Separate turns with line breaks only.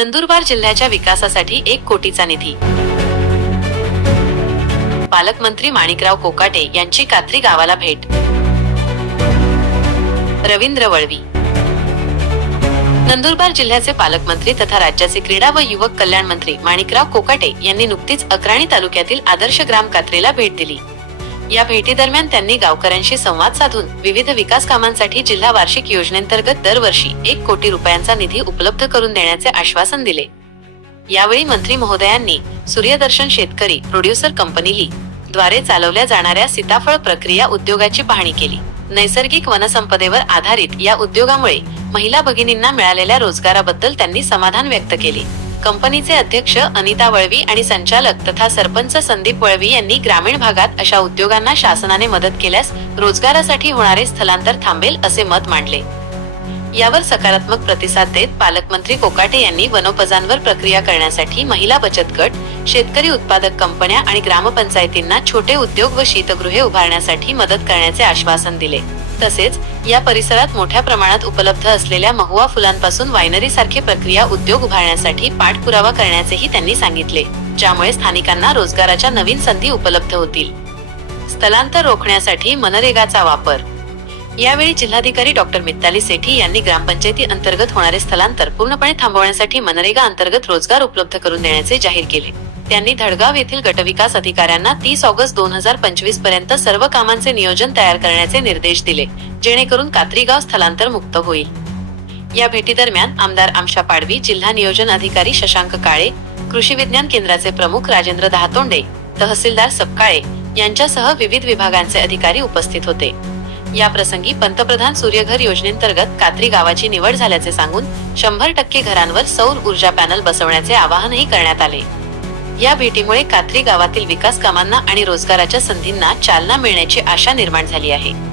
नंदुरबार जिल्ह्याच्या विकासासाठी एक कोटीचा निधी. पालकमंत्री माणिकराव कोकाटे यांची कात्री गावाला भेट. रवींद्र वळवी. नंदुरबार जिल्ह्याचे पालकमंत्री तथा राज्याचे क्रीडा व युवक कल्याण मंत्री माणिकराव कोकाटे यांनी नुकतीच अक्राणी तालुक्यातील आदर्श ग्राम कात्रेला भेट दिली. या भेटीदरम्यान त्यांनी गावकऱ्यांशी संवाद साधून विविध विकास कामांसाठी जिल्हा वार्षिक योजनेंतर्गत दरवर्षी एक कोटी रुपयांचा निधी उपलब्ध करून देण्याचे आश्वासन दिले. यावेळी मंत्री महोदयांनी सूर्यदर्शन शेतकरी प्रोड्युसर कंपनी ली द्वारे चालवल्या जाणाऱ्या सीताफळ प्रक्रिया उद्योगाची पाहणी केली. नैसर्गिक वनसंपदेवर आधारित या उद्योगामुळे महिला भगिनींना मिळालेल्या रोजगाराबद्दल त्यांनी समाधान व्यक्त केले. कंपनीचे अध्यक्ष अनिता वळवी आणि संचालक तथा सरपंच संदीप वळवी यांनी ग्रामीण भागात अशा उद्योगांना शासनाने मदत केल्यास रोजगारासाठी होणारे स्थलांतर थांबेल असे मत मांडले. यावर सकारात्मक प्रतिसाद देत पालकमंत्री कोकाटे यांनी वनोपजांवर प्रक्रिया करण्यासाठी महिला बचत गट शेतकरी उत्पादक कंपन्या आणि ग्रामपंचायतींना छोटे उद्योग व शीतगृहे उभारण्यासाठी मदत करण्याचे आश्वासन दिले. तसेच या परिसरात मोठ्या प्रमाणात उपलब्ध असलेल्या महुआ फुलांपासून वायनरी सारखे प्रक्रिया उद्योग उभारण्यासाठी पाठपुरावा करण्याचेही त्यांनी सांगितले ज्यामुळे स्थानिकांना रोजगाराच्या नवीन संधी उपलब्ध होतील. स्थलांतर रोखण्यासाठी मनरेगाचा वापर. यावेळी जिल्हाधिकारी डॉक्टर मित्ताली सेठी यांनी ग्रामपंचायती अंतर्गत होणारे स्थलांतर पूर्णपणे थांबवण्यासाठी मनरेगा अंतर्गत रोजगार उपलब्ध करून देण्याचे जाहीर केले. त्यांनी धडगाव येथील गटविकास अधिकाऱ्यांना तीस ऑगस्ट दोन हजार पंचवीसपर्यंत सर्व कामांचे नियोजन तयार करण्याचे निर्देश दिले जेणेकरून कात्रीगाव स्थलांतर मुक्त होईल. या भेटीदरम्यान आमदार आमशा पाडवी जिल्हा नियोजन अधिकारी शशांक काळे कृषी विज्ञान केंद्राचे प्रमुख राजेंद्र दहातोंडे तहसीलदार सपकाळे यांच्यासह विविध विभागांचे अधिकारी उपस्थित होते. या प्रसंगी पंतप्रधान सूर्यघर योजनेंतर्गत कात्री गावाची निवड झाल्याचे सांगून शंभर टक्के घरांवर सौर ऊर्जा पॅनल बसवण्याचे आवाहनही करण्यात आले. या भेटीमुळे कात्री गावातील विकास कामांना आणि रोजगाराच्या संधींना चालना मिळण्याची आशा निर्माण झाली आहे.